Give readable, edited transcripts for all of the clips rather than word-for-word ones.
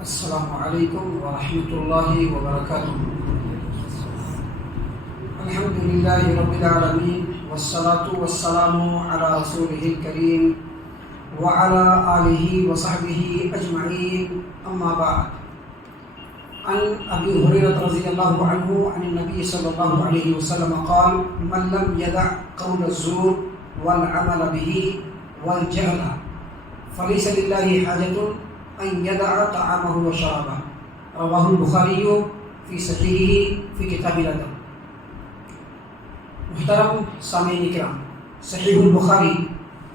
السلام علیکم ورحمۃ اللہ وبرکاتہ۔ الحمد للہ رب العالمین والصلاة والسلام علی رسولہ الکریم وعلی آلہ وصحبہ اجمعین، اما بعد۔ عن ابی ہریرہ رضی اللہ عنہ عن النبی صلی اللہ علیہ وسلم قال: من لم يدع قول الزور والعمل به والجهل فليس لله حاجة ان يدع طعامه وشرابه، رواه البخاری فی صحیحہ فی کتاب الادب۔ محترم سامعین کرام، صحیح البخاری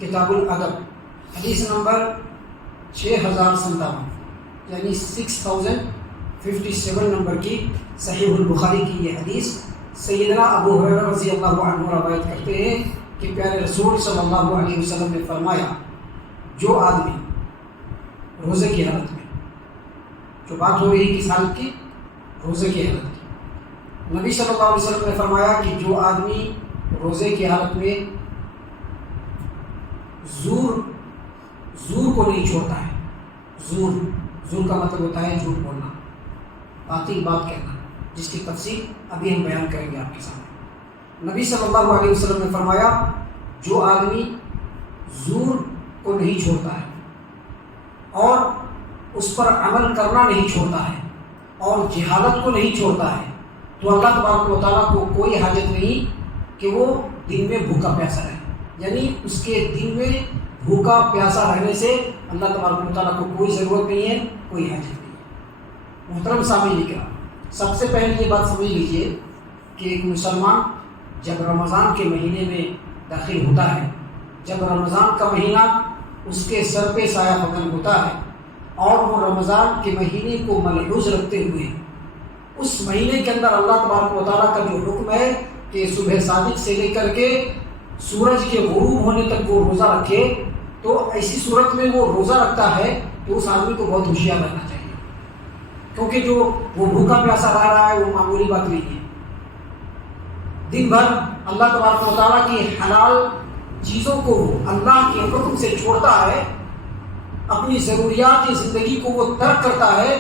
کتاب الادب حدیث نمبر 6057 یعنی 6057 نمبر کی صحیح البخاری کی یہ حدیث سیدنا ابو ہریرہ رضی اللہ عنہ روایت کرتے ہیں کہ پیارے رسول صلی اللہ علیہ وسلم نے فرمایا، جو آدمی روزے کی حالت میں، جو بات ہو رہی کس حالت کی؟ روزے کی حالت کی۔ نبی صلی اللہ علیہ وسلم نے فرمایا کہ جو آدمی روزے کی حالت میں زور کو نہیں چھوڑتا ہے، زور کا مطلب ہوتا ہے جھوٹ بولنا، باطل بات کہنا، جس کی تفصیل ابھی ہم بیان کریں گے آپ کے سامنے۔ نبی صلی اللہ علیہ وسلم نے فرمایا، جو آدمی زور کو نہیں چھوڑتا ہے اور اس پر عمل کرنا نہیں چھوڑتا ہے اور جہالت کو نہیں چھوڑتا ہے، تو اللہ تبارک و تعالیٰ کو کوئی حاجت نہیں کہ وہ دن میں بھوکا پیاسا رہے، یعنی اس کے دن میں بھوکا پیاسا رہنے سے اللہ تبارک و تعالیٰ کو کوئی ضرورت نہیں ہے، کوئی حاجت نہیں ہے۔ محترم سامعین کرام، سب سے پہلے یہ بات سمجھ لیجئے کہ ایک مسلمان جب رمضان کے مہینے میں داخل ہوتا ہے، جب رمضان کا مہینہ اس کے سر پہ سایہ فکن ہوتا ہے اور وہ رمضان کے مہینے کو ملحوظ رکھتے ہوئے اس مہینے کے اندر اللہ تبارک و تعالیٰ کا جو حکم ہے کہ صبح صادق سے لے کر کے سورج کے غروب ہونے تک وہ روزہ رکھے، تو ایسی صورت میں وہ روزہ رکھتا ہے تو اس آدمی کو بہت ہوشیار رہنا چاہیے، کیونکہ جو وہ بھوکا پیاسا رہ رہا ہے وہ معمولی بات نہیں ہے۔ دن بھر اللہ تبارک و تعالیٰ کی حلال چیزوں کو اللہ کے حکم سے چھوڑتا ہے، اپنی ضروریات زندگی کو وہ ترک کرتا ہے،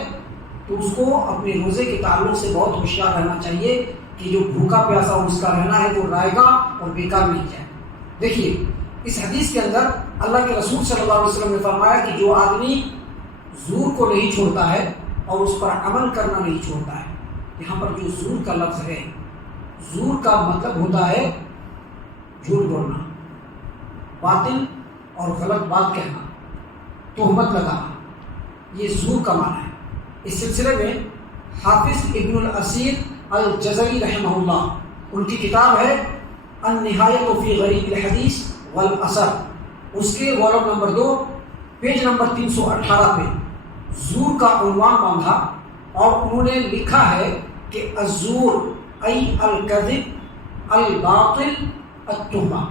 تو اس کو اپنے روزے کے تعلق سے بہت ہوشیار رہنا چاہیے کہ جو بھوکا پیاسا اس کا رہنا ہے وہ رائے گا اور بیکار نہیں جائے۔ دیکھیے اس حدیث کے اندر اللہ کے رسول صلی اللہ علیہ وسلم نے فرمایا کہ جو آدمی زور کو نہیں چھوڑتا ہے اور اس پر عمل کرنا نہیں چھوڑتا ہے، یہاں پر جو زور کا لفظ ہے، زور کا مطلب ہوتا ہے جھوٹ بولنا، باطل اور غلط بات کہنا، تہمت لگانا، یہ زور کا معنی ہے۔ اس سلسلے میں حافظ ابن الاثیر الجزری رحمہ اللہ، ان کی کتاب ہے النہایۃ فی غریب الحدیث والاثر، اس کے والم نمبر 2 پیج نمبر 318 پہ زور کا عنوان باندھا اور انہوں نے لکھا ہے کہ الزور ای الکذب الباطل التہمہ۔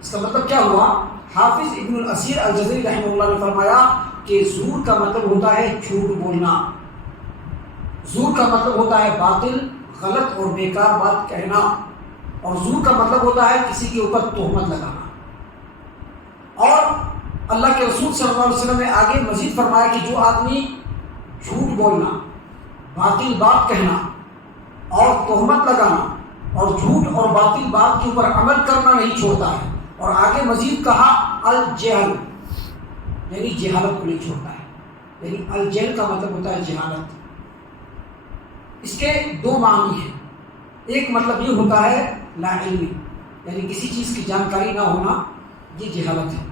اس کا مطلب کیا ہوا؟ حافظ ابن الاثیر الجزری رحمہ اللہ نے فرمایا کہ زور کا مطلب ہوتا ہے جھوٹ بولنا، زور کا مطلب ہوتا ہے باطل، غلط اور بیکار بات کہنا، اور زور کا مطلب ہوتا ہے کسی کے اوپر تہمت لگانا۔ اور اللہ کے رسول صلی اللہ علیہ وسلم نے آگے مزید فرمایا کہ جو آدمی جھوٹ بولنا، باطل بات کہنا اور تہمت لگانا اور جھوٹ اور باطل بات کے اوپر عمل کرنا نہیں چھوڑتا ہے، اور آگے مزید کہا الجہل یعنی جہالت کو نہیں چھوڑتا ہے، یعنی الجہل کا مطلب ہوتا ہے جہالت۔ اس کے دو معنی ہیں، ایک مطلب یہ ہوتا ہے لا علمی، یعنی کسی چیز کی جانکاری نہ ہونا، یہ جہالت ہے،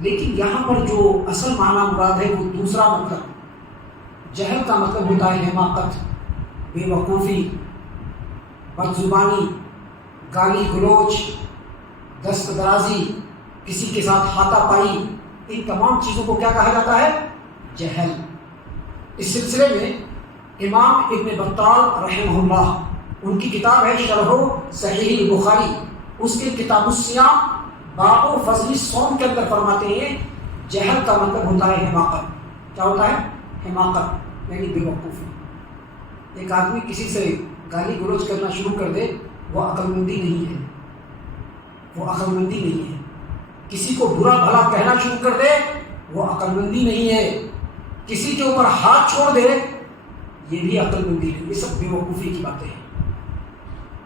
لیکن یہاں پر جو اصل معنی مراد ہے وہ دوسرا مطلب۔ جہل کا مطلب ہوتا ہے حماقت، بے وقوفی، بدزبانی، گالی گلوچ، دست درازی، کسی کے ساتھ ہاتھا پائی، ان تمام چیزوں کو کیا کہا جاتا ہے؟ جہل۔ اس سلسلے میں امام ابن بطال رحمہ اللہ، ان کی کتاب ہے شرح صحیح البخاری، اس کے کتاب الصیام باب فضل الصوم کے اندر فرماتے ہیں جہل کا مطلب ہوتا ہے حماقت۔ کیا ہوتا ہے؟ حماقت یعنی بے وقوفی۔ ایک آدمی کسی سے گالی گلوچ کرنا شروع کر دے، وہ عقل مندی نہیں ہے، وہ عقل مندی نہیں ہے۔ کسی کو برا بھلا کہنا شروع کر دے، وہ عقل مندی نہیں ہے۔ کسی کے اوپر ہاتھ چھوڑ دے، یہ بھی عقل مندی ہے، یہ سب بے وقوفی کی باتیں ہیں،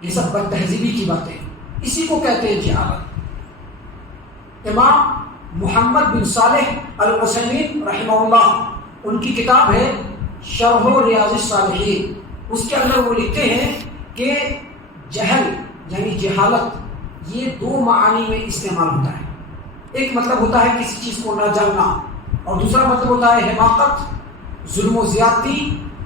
یہ سب بد تہذیبی کی باتیں ہیں، اسی کو کہتے ہیں جہالت۔ امام محمد بن صالح العثیمین رحمہ اللہ، ان کی کتاب ہے شرح ریاض الصالحین، اس کے اندر وہ لکھتے ہیں کہ جہل یعنی جہالت یہ دو معانی میں استعمال ہوتا ہے۔ ایک مطلب ہوتا ہے کسی چیز کو نہ جاننا، اور دوسرا مطلب ہوتا ہے حماقت، ظلم و زیادتی،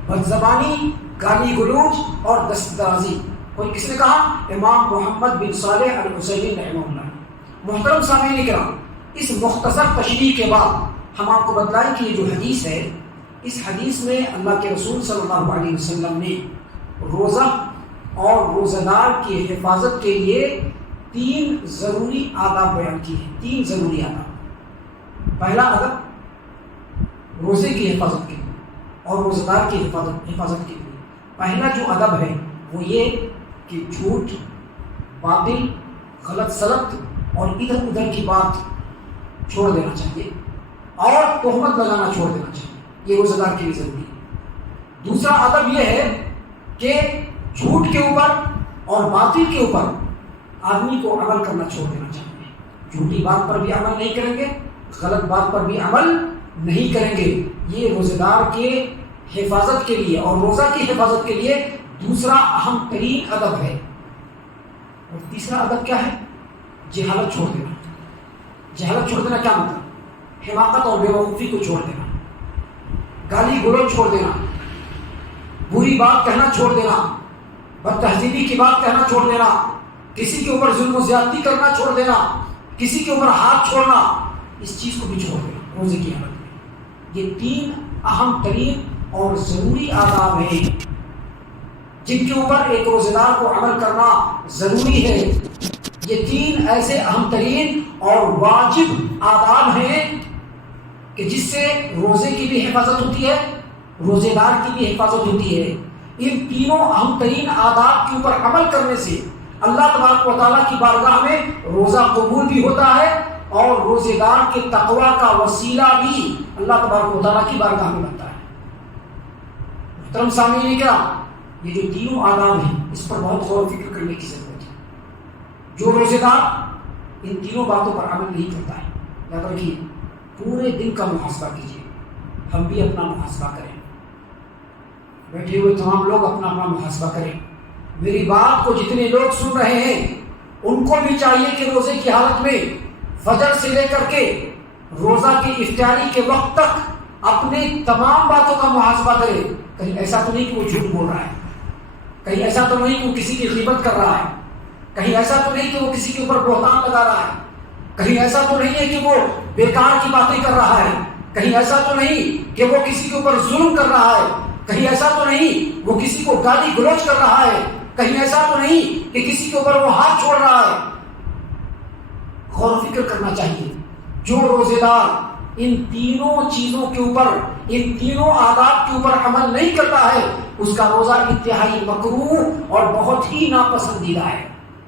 بدزبانی، گالی گلوچ اور دست درازی۔ اور کس نے کہا؟ امام محمد بن صالح العثیمین رحمہ اللہ۔ محترم سامعین کرام، اس مختصر تشریح کے بعد ہم آپ کو بتلائیں کہ یہ جو حدیث ہے، اس حدیث میں اللہ کے رسول صلی اللہ علیہ وسلم نے روزہ اور روزہ دار کی حفاظت کے لیے 3 ضروری آداب بیان کی ہیں۔ 3 ضروری آداب۔ پہلا ادب روزے کی حفاظت کے لیے اور روزہ دار کی حفاظت کے لیے پہلا جو ادب ہے وہ یہ کہ جھوٹ، باطل، غلط سلط اور ادھر ادھر کی بات چھوڑ دینا چاہیے، اور تہمت لگانا چھوڑ دینا چاہیے، یہ روزہ دار کے لیے ضروری ہے۔ دوسرا ادب یہ ہے کہ جھوٹ کے اوپر اور باطل کے اوپر آدمی کو عمل کرنا چھوڑ دینا چاہیے، جھوٹی بات پر بھی عمل نہیں کریں گے، غلط بات پر بھی عمل نہیں کریں گے۔ یہ روزہ دار کے حفاظت کے لیے اور روزہ کی حفاظت کے لیے دوسرا اہم ترین ادب ہے۔ اور تیسرا ادب کیا ہے؟ جہالت چھوڑ دینا۔ جہالت چھوڑ دینا کیا مطلب؟ حماقت اور بے وقوفی کو چھوڑ دینا، گالی گلوچ چھوڑ دینا، بری بات کہنا چھوڑ دینا، بد تہذیبی کی بات کہنا چھوڑ دینا، کسی کے اوپر ظلم و زیادتی کرنا چھوڑ دینا، کسی کے اوپر ہاتھ چھوڑنا، اس چیز کو بھی چھوڑ دینا روزے کی حالت میں۔ یہ 3 اہم ترین اور ضروری آداب ہیں جن کے اوپر ایک روزے دار کو عمل کرنا ضروری ہے۔ یہ 3 ایسے اہم ترین اور واجب آداب ہیں کہ جس سے روزے کی بھی حفاظت ہوتی ہے، روزے دار کی بھی حفاظت ہوتی ہے۔ ان تینوں اہم ترین آداب کے اوپر عمل کرنے سے اللہ تبارک و تعالیٰ کی بارگاہ میں روزہ قبول بھی ہوتا ہے، اور روزے دار کے تقویٰ کا وسیلہ بھی اللہ تبارک و تعالیٰ کی بارگاہ میں بنتا ہے۔ محترم سامعین کرام، یہ جو تینوں آداب ہیں اس پر بہت غور و فکر کرنے کی ضرورت ہے۔ جو روزے دار ان تینوں باتوں پر عمل نہیں کرتا ہے، یاد رکھیے پورے دن کا محاسبہ کیجیے، ہم بھی اپنا محاسبہ کریں، بیٹھے ہوئے تمام لوگ اپنا محاسبہ کریں۔ میری بات کو جتنے لوگ سن رہے ہیں ان کو بھی چاہیے کہ روزے کی حالت میں فجر سے لے کر کے روزہ کی افطاری کے وقت تک اپنی تمام باتوں کا محاسبہ کرے۔ کہیں ایسا تو نہیں کہ وہ جھوٹ بول رہا ہے، کہیں ایسا تو نہیں کہ وہ کسی کی غیبت کر رہا ہے، کہیں ایسا تو نہیں کہ وہ کسی کے اوپر بہتان لگا رہا ہے، کہیں ایسا تو نہیں ہے کہ وہ بیکار کی باتیں کر رہا ہے، کہیں ایسا تو نہیں کہ وہ کسی کے اوپر ظلم کر رہا ہے، کہیں ایسا تو نہیں وہ کسی کو گالی گلوچ کر رہا ہے، کہیں ایسا تو نہیں کہ کسی کے اوپر وہ ہاتھ چھوڑ رہا ہے۔ غور و فکر کرنا چاہیے۔ جو روزے دار ان تینوں چیزوں کے اوپر، ان تینوں آداب کے اوپر عمل نہیں کرتا ہے، اس کا روزہ انتہائی مکروہ اور بہت ہی ناپسندیدہ ہے،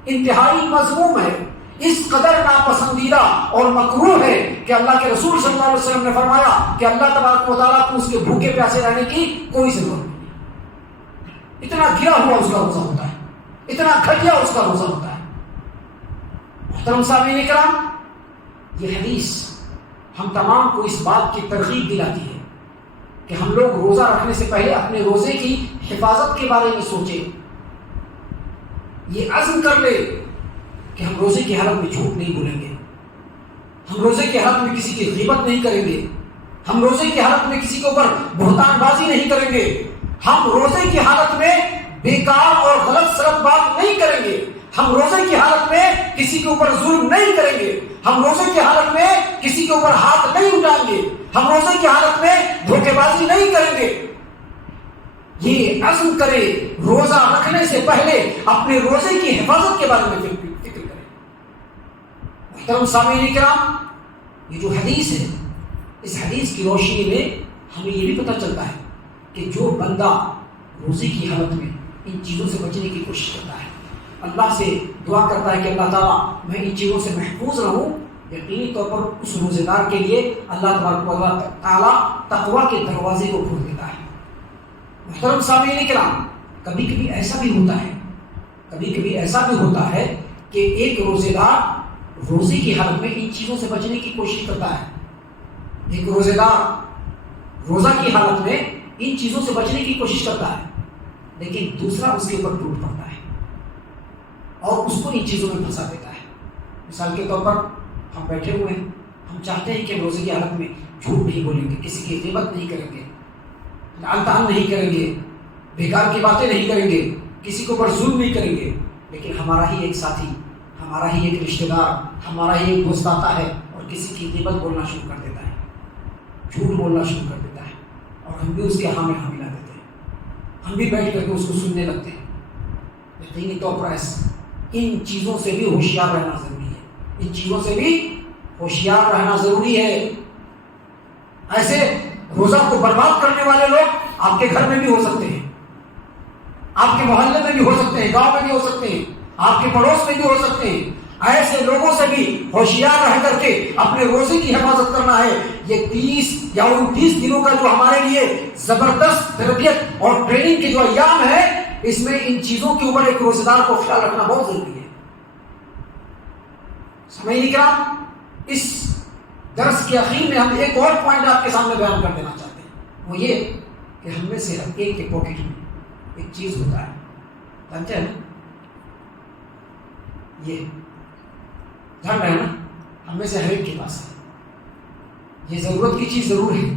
انتہائی مذموم ہے، اس قدر ناپسندیدہ اور مکروہ ہے کہ اللہ کے رسول صلی اللہ علیہ وسلم نے فرمایا کہ اللہ تبارک و تعالیٰ کو اس کے بھوکے پیاسے رہنے کی کوئی ضرورت نہیں۔ اتنا گرا ہوا اس کا روزہ ہوتا ہے، اتنا گھٹیا اس کا روزہ ہوتا ہے۔ محترم سامعین کرام، یہ حدیث ہم تمام کو اس بات کی ترغیب دلاتی ہے کہ ہم لوگ روزہ رکھنے سے پہلے اپنے روزے کی حفاظت کے بارے میں سوچیں، یہ عزم کر لے کہ ہم روزے کی حالت میں جھوٹ نہیں بولیں گے، ہم روزے کی حالت میں کسی کی غیبت نہیں کریں گے، ہم روزے کی حالت میں کسی کے اوپر بہتان بازی نہیں کریں گے، ہم روزے کی حالت میں بیکار اور غلط سلط بات نہیں کریں گے، ہم روزے کی حالت میں کسی کے اوپر ظلم نہیں کریں گے، ہم روزے کی حالت میں کسی کے اوپر ہاتھ نہیں اٹھائیں گے، ہم روزے کی حالت میں دھوکے بازی نہیں کریں گے۔ یہ عزم کرے، روزہ رکھنے سے پہلے اپنے روزے کی حفاظت کے بارے میں فکر کریں۔ محترم سامعین کرام، یہ جو حدیث ہے، اس حدیث کی روشنی میں ہمیں یہ بھی پتہ چلتا ہے کہ جو بندہ روزے کی حالت میں ان چیزوں سے بچنے کی کوشش کرتا ہے، اللہ سے دعا کرتا ہے کہ اللہ تعالیٰ میں ان چیزوں سے محفوظ رہوں، یقینی طور پر اس روزے دار کے لیے اللہ تبارک و تعالیٰ تقویٰ کے دروازے کو کھول دیتا ہے۔ محترم سامعین کرام، کبھی کبھی ایسا بھی ہوتا ہے کہ ایک روزے دار روزے کی حالت میں ان چیزوں سے بچنے کی کوشش کرتا ہے۔ ایک روزے دار روزہ کی حالت میں ان چیزوں سے بچنے کی کوشش کرتا ہے، لیکن دوسرا اس کے اوپر ٹوٹ پڑتا ہے اور اس کو ان چیزوں میں پھنسا دیتا ہے۔ مثال کے طور پر ہم بیٹھے ہوئے ہیں، ہم چاہتے ہیں کہ ہم روزے کی حالت میں جھوٹ نہیں بولیں گے، کسی کی غیبت نہیں کریں گے، لعن طعن نہیں کریں گے، بیکار کی باتیں نہیں کریں گے، کسی کو اوپر ظلم نہیں کریں گے، لیکن ہمارا ہی ایک ساتھی، ہمارا ہی ایک رشتہ دار، ہمارا ہی ایک دوست آتا ہے اور کسی کی غیبت بولنا شروع کر دیتا ہے، جھوٹ بولنا شروع کر دیتا ہے، اور ہم بھی اس کے حامل حاملہ دیتے ہیں، ہم بھی بیٹھ کر کے اس کو سننے لگتے ہیں۔ یقینی طور پر ان چیزوں سے بھی ہوشیار رہنا ضروری ہے، ان چیزوں سے بھی ہوشیار رہنا ضروری ہے۔ ایسے روزہ کو برباد کرنے والے لوگ آپ کے گھر میں بھی ہو سکتے ہیں، آپ کے محلے میں بھی ہو سکتے ہیں، گاؤں میں بھی ہو سکتے ہیں، آپ کے پڑوس میں بھی ہو سکتے ہیں۔ ایسے لوگوں سے بھی ہوشیار رہ کر کے اپنے روزے کی حفاظت کرنا ہے۔ یہ 30 یا 29 دنوں کا جو ہمارے لیے زبردست تربیت اور ٹریننگ کے جو ایام ہے، اس میں ان چیزوں کے اوپر ایک روزے دار کو خیال رکھنا بہت ضروری ہے۔ سامعین کرام، اس درس کے اخیر میں ہم ایک اور پوائنٹ آپ کے سامنے بیان کر دینا چاہتے ہیں، وہ یہ کہ ہم میں سے ہر ایک کے پاکٹ میں ایک چیز ہوتا ہے، جانتے ہیں نا، یہ جان رہے ہیں نا، ہم میں سے ہر ایک کے پاس ہے۔ یہ ضرورت کی چیز ضرور ہے،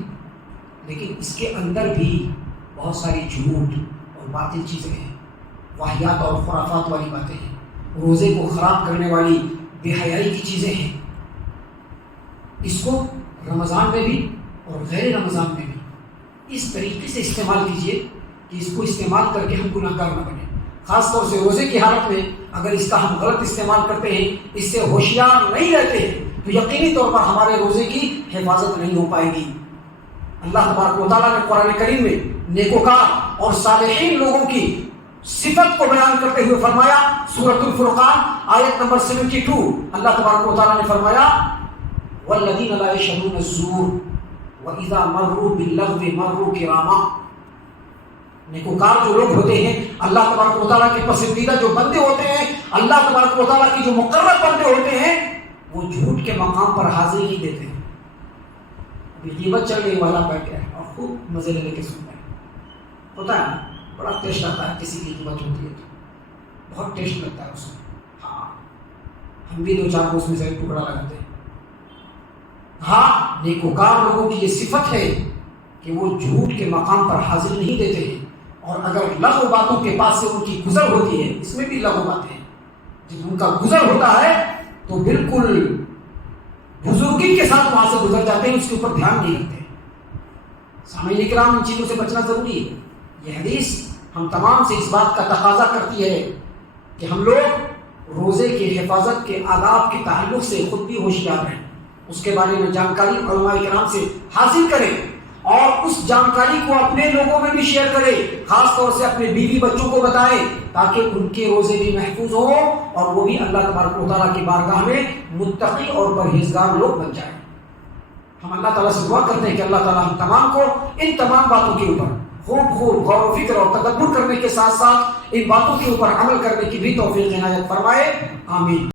لیکن اس کے اندر بھی بہت ساری جھوٹ اور باطل چیزیں ہیں، واہیات اور خرافات والی باتیں ہیں، روزے کو خراب کرنے والی بے حیائی کی چیزیں ہیں۔ اس کو رمضان میں بھی اور غیر رمضان میں بھی اس طریقے سے استعمال کیجیے کہ اس کو استعمال کر کے ہم گناہ گار نہ بنیں۔ خاص طور سے روزے کی حالت میں اگر اس کا ہم غلط استعمال کرتے ہیں، اس سے ہوشیار نہیں رہتے ہیں، تو یقینی طور پر ہمارے روزے کی حفاظت نہیں ہو پائے گی۔ اللہ تبارک و تعالیٰ نے قرآن کریم میں نیکوکار اور صالحین لوگوں کی صفت کو بیان کرتے ہوئے فرمایا، سورۃ الفرقان آیت نمبر 72، اللہ تبارک و تعالیٰ نے فرمایا والذین لا یشهدون الزور واذا مروا باللغو مروا کراما۔ نیکوکار جو لوگ ہوتے ہیں، اللہ تبارک و تعالیٰ کے پسندیدہ جو بندے ہوتے ہیں، اللہ تبارک و تعالیٰ کی جو مقرر بندے ہوتے ہیں، وہ جھوٹ کے مقام پر حاضری نہیں دیتے ہیں۔ ابھی غیبت چل رہی والا بیٹھ گیا اور خوب مزے لے کے سنتا ہے، ہوتا ہے نا، بڑا ٹیسٹ آتا ہے، کسی کی غیبت ہوتی ہے تو بہت ٹیسٹ لگتا ہے اس میں۔ ہاں، ہم بھی 2-4 کو اس میں سے ایک ٹکڑا لگاتے ہیں۔ ہاں، نیکوکار لوگوں کی یہ صفت ہے کہ وہ جھوٹ کے مقام پر حاضر نہیں دیتے ہیں، اور اگر لغو باتوں کے پاس سے ان کی گزر ہوتی ہے، اس میں بھی لغو باتیں ہیں، جب ان کا گزر ہوتا ہے تو بالکل بزرگی کے ساتھ وہاں سے گزر جاتے ہیں، اس کے اوپر دھیان نہیں رکھتے۔ سامعین کرام، ان چیزوں سے بچنا ضروری ہے۔ یہ حدیث ہم تمام سے اس بات کا تقاضا کرتی ہے کہ ہم لوگ روزے کی حفاظت کے آداب کے تعلق سے خود بھی ہوشیار رہیں، اس کے بارے میں جانکاری علماء کرام سے حاصل کریں، اور اس جانکاری کو اپنے لوگوں میں بھی شیئر کریں، خاص طور سے اپنے بیوی بچوں کو بتائیں، تاکہ ان کے روزے بھی محفوظ ہوں اور وہ بھی اللہ تبارک و تعالیٰ کی بارگاہ میں متقی اور پرہیزگار لوگ بن جائیں۔ ہم اللہ تعالیٰ سے دعا کرتے ہیں کہ اللہ تعالیٰ ہم تمام کو ان تمام باتوں کے اوپر خوب غور و فکر اور تدبر کرنے کے ساتھ ساتھ ان باتوں کے اوپر عمل کرنے کی بھی توفیق عنایت فرمائے، آمین۔